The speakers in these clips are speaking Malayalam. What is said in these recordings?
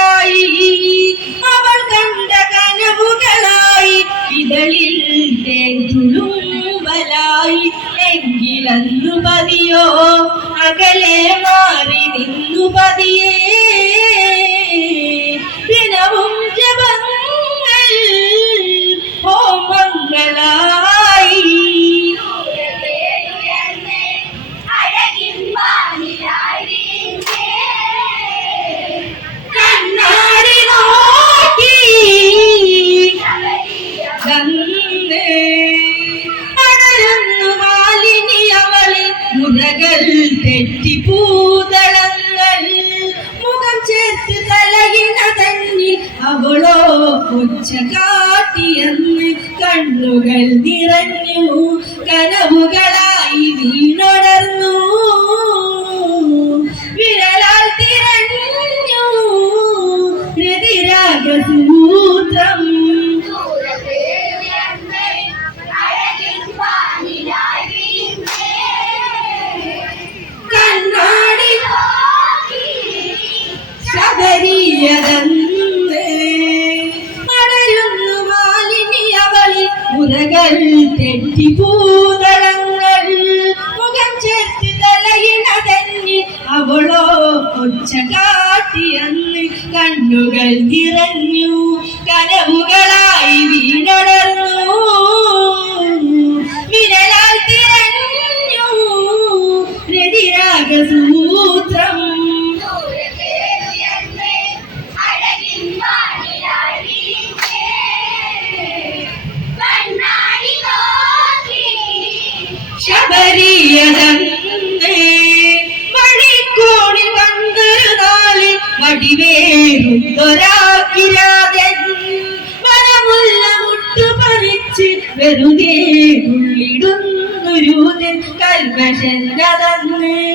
പൂന്തളങ്ങളായി അവൾ കണ്ട കനവുകളായി. ഇതളിൽ തുളുമ്പലായി. എങ്കിലന്നു പതിയോ? അകലെ മാറി നിന്നു പതിയേ? അവളോ കൊച്ച കാട്ടിയെന്ന് കണ്ണുകൾ നിറഞ്ഞു കനവുകളായി വീണുടർന്നു വിരലാൽ തിരഞ്ഞു രതിരാഗസൂത്രം. കണ്ണാടി തെറ്റി പൂതളങ്ങൾ മുഖം ചേർത്ത് തലയിണതന്നി അവളോ ഒച്ച കാട്ടിയന്ന് കണ്ണുകൾ നിറഞ്ഞു കനവുകളായി വീണടർന്നു. വിരലാൽ തിരഞ്ഞു രതിരാഗസൂത്രം വെറുതെ ഉള്ളിടുന്നൊരു കൽവശൻ പെണ്ണിൻ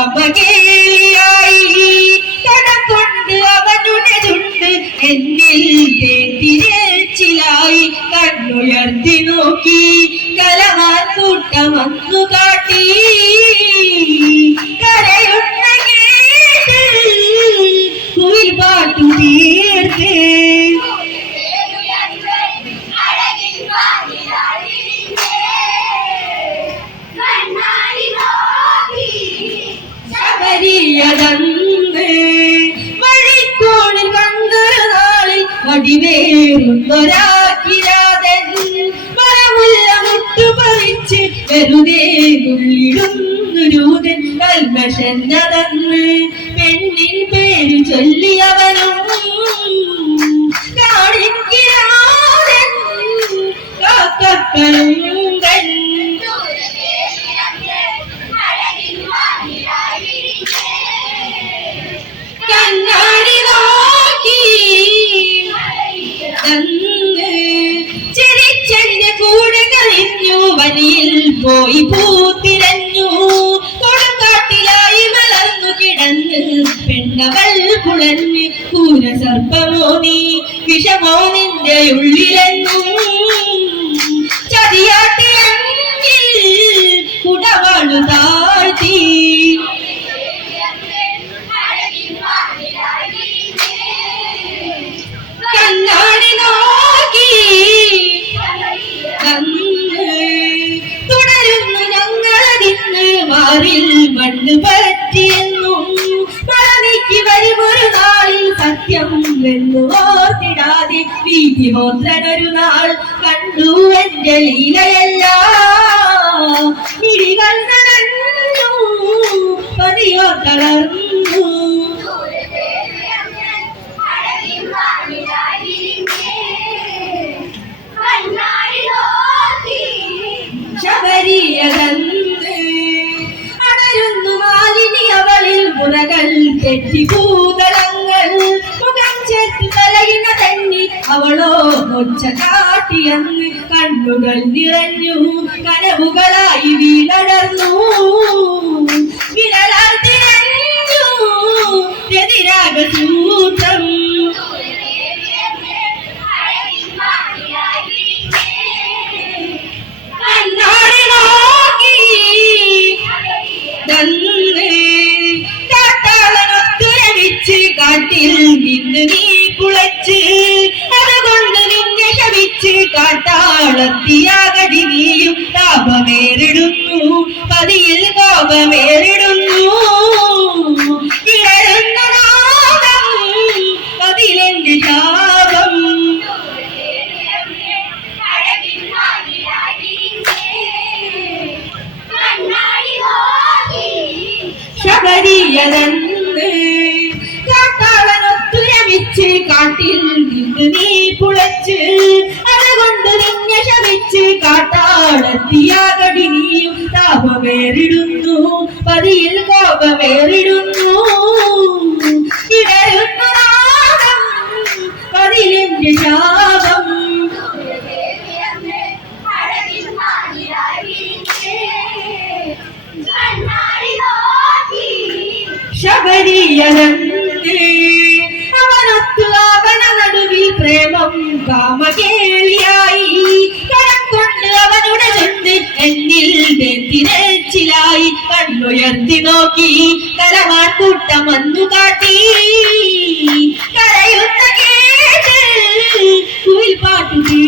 കാമകേയായി കടക്കൊണ്ട് അവനുടെ ചുണ്ട് എന്നിൽ തിരച്ചിലായി കണ്ണുയർത്തി നോക്കി. കൂട്ടമന്നു കാട്ടി കരയുന്ന കേട്ട് കുയിൽ പാട്ടു തീർത്ത് ശബരിയതന്ന് വഴിക്കോണിൽ കണ്ടൊരു നാളിൽ വടിവേറുന്നൊരാക്കിരാതൻ മരമുല്ല മുട്ടുപറിച്ച് വെറുതെ ഉള്ളിടുന്നൊരുതൻ കൽമഷന്നതന്ന് പെണ്ണിൻ പേര് ചൊല്ലിയവനും കാണിക്കിരാതൻ കാക്കക്കലുങ്കൻ പോയി പൂത്തിരഞ്ഞു. കൊടുങ്കാട്ടിലായി മലർന്നു കിടന്ന് പെണ്ണവൾ കുളഞ്ഞ് കൂരസർപ്പമോ നീ വിഷമോ നിന്റെ ഉള്ളിലെന്നും. ചതിയാട്ടിയെങ്കിൽ കുടവാളു താഴ്ത്തി. എന്ന് ഓർത്തിടാതെ വീതിഹോത്രനൊരു നാൾ കണ്ടു എന്റെ ലീലയെല്ലാം. ഇടികൾ നനഞ്ഞു പതിയോ തളർന്നു. ശബരിയതന്ന് അടരുന്നു മാലിനി അവളിൽ മുറകൾ തെറ്റി അവളോ ഒച്ച കാട്ടിയെന്ന് കണ്ണുകൾ നിറഞ്ഞു കനവുകളായി വീടടർന്നു വിരലാൽ കാട്ടിൽ നിന്ന് നീ നിന്നെ ശവിച്ച് കാട്ടാളത്തിയാകടി നീയും താപമേറിടുന്നു പതിയിൽ കോപമേറിടുന്നു. ഇടരുന്ന നാദം അതിലെന്റെ ശാപം. ശബരിയതെന്ന് കാട്ടാളനൊത്തുരമിച്ച് കാട്ടിൽ നിന്ന് നീ പുളച്ച് നിന്നെ കാട്ടാളത്തിയാകടി നീയും താപമേറിടുന്നു പതിയിൽ കോപമേറിടുന്നു ഇടരുന്ന നാദം ശാപം. ശബരിയനന്ദേ അവനൊത്തു അവന നടുവിൽ പ്രേമം കാമകേളിയായി കണ്ണിൽ നെഞ്ചിരച്ചിലായി കണ്ണുയർത്തി നോക്കി കരമാക്കൂട്ടം വന്നു കാട്ടി. കരയുന്ന കേട്ടിൽ പാട്ടു തീ